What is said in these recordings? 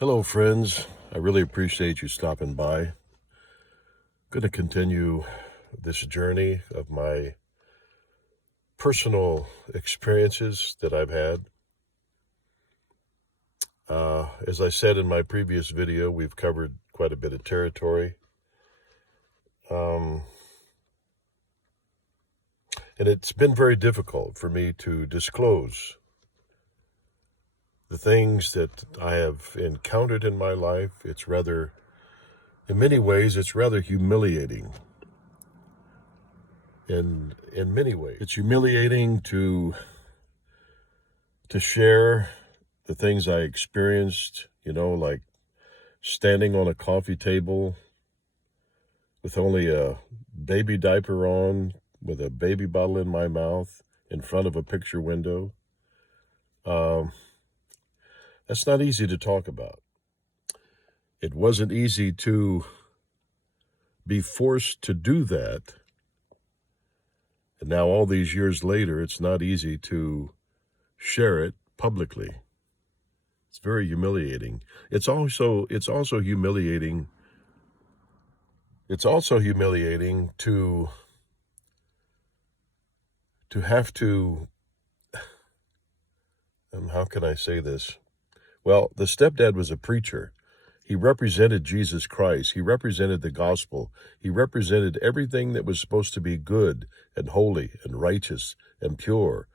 Hello, friends. I really appreciate you stopping by. I'm going to continue this journey of my personal experiences that I've had. As I said in my previous video, we've covered quite a bit of territory. And it's been very difficult for me to disclose the things that I have encountered in my life. In many ways, it's rather humiliating. In many ways, it's humiliating to share the things I experienced, like standing on a coffee table with only a baby diaper on, with a baby bottle in my mouth in front of a picture window. That's not easy to talk about. It wasn't easy to be forced to do that. And now all these years later, it's not easy to share it publicly. It's very humiliating. It's also humiliating. It's also humiliating to have to, how can I say this? Well, the stepdad was a preacher. He represented Jesus Christ. He represented the gospel. He represented everything that was supposed to be good and holy and righteous and pure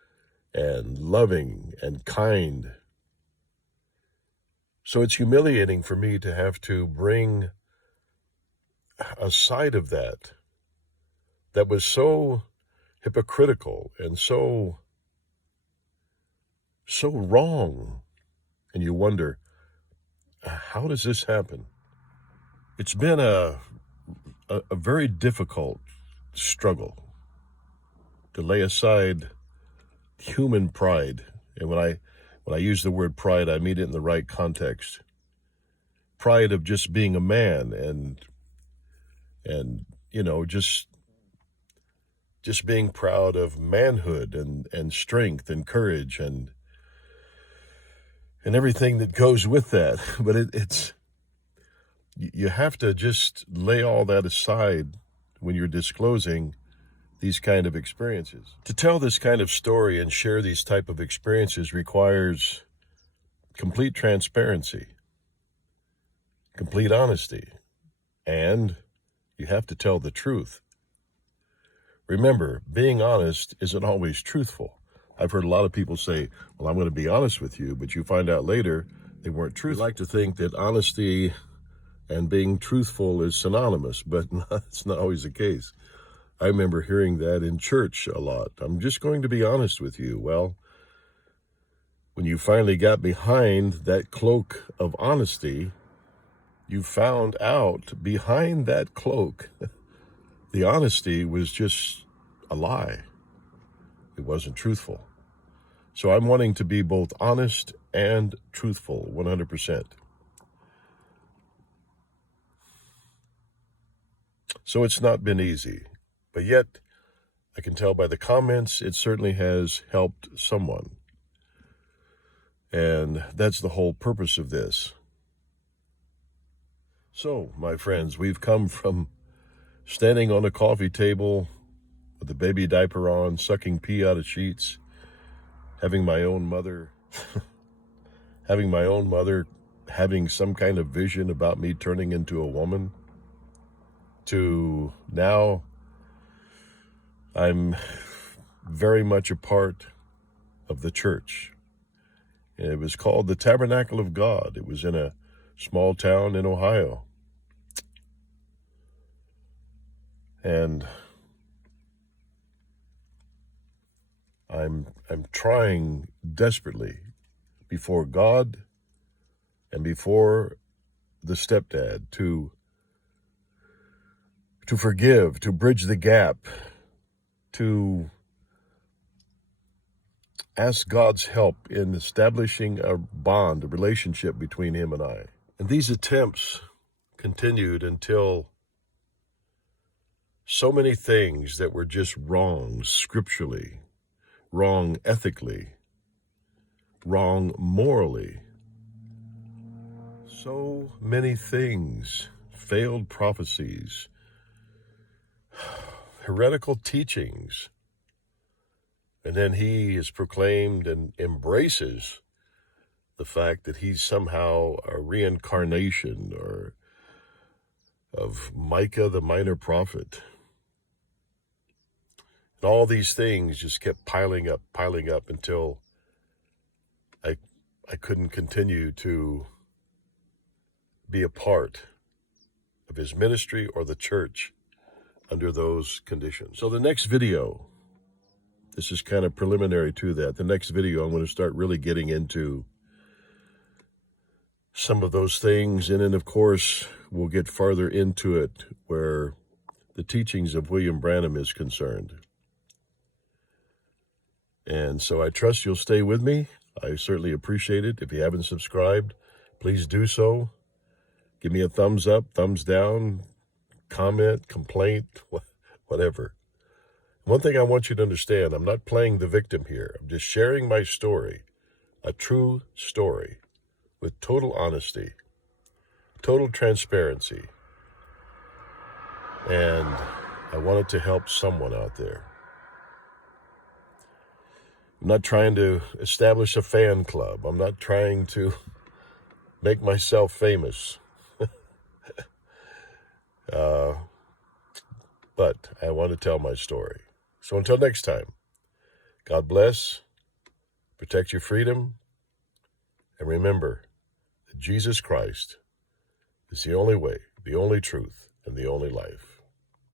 and loving and kind. So it's humiliating for me to have to bring a side of that was so hypocritical and so wrong. And you wonder, how does this happen? It's been a very difficult struggle to lay aside human pride. And when I use the word pride, I mean it in the right context. Pride of just being a man and just being proud of manhood and strength and courage and everything that goes with that. But it's you have to just lay all that aside when you're disclosing these kind of experiences. To tell this kind of story and share these type of experiences requires complete transparency, complete honesty, and you have to tell the truth. Remember, being honest isn't always truthful. I've heard a lot of people say, well, I'm going to be honest with you, but you find out later they weren't truthful. I like to think that honesty and being truthful is synonymous, but it's not always the case. I remember hearing that in church a lot. I'm just going to be honest with you. Well, when you finally got behind that cloak of honesty, you found out behind that cloak, the honesty was just a lie. It wasn't truthful. So I'm wanting to be both honest and truthful, 100%. So it's not been easy, but yet I can tell by the comments, it certainly has helped someone. And that's the whole purpose of this. So, my friends, we've come from standing on a coffee table with a baby diaper on, sucking pee out of sheets, having my own mother having some kind of vision about me turning into a woman, to now I'm very much a part of the church. And it was called the Tabernacle of God. It was in a small town in Ohio. And I'm trying desperately before God and before the stepdad to forgive, to bridge the gap, to ask God's help in establishing a bond, a relationship between him and I. And these attempts continued until so many things that were just wrong scripturally, wrong ethically, wrong morally, So many things, failed prophecies, heretical teachings. And then he is proclaimed and embraces the fact that he's somehow a reincarnation or of Micah the minor prophet. And all these things just kept piling up until I couldn't continue to be a part of his ministry or the church under those conditions. So the next video, this is kind of preliminary to that. The next video, I'm going to start really getting into some of those things. And then, of course, we'll get farther into it where the teachings of William Branham is concerned. And so I trust you'll stay with me. I certainly appreciate it. If you haven't subscribed, please do so. Give me a thumbs up, thumbs down, comment, complaint, whatever. One thing I want you to understand, I'm not playing the victim here. I'm just sharing my story, a true story, with total honesty, total transparency. And I wanted to help someone out there. I'm not trying to establish a fan club. I'm not trying to make myself famous. But I want to tell my story. So until next time, God bless, protect your freedom, and remember that Jesus Christ is the only way, the only truth, and the only life.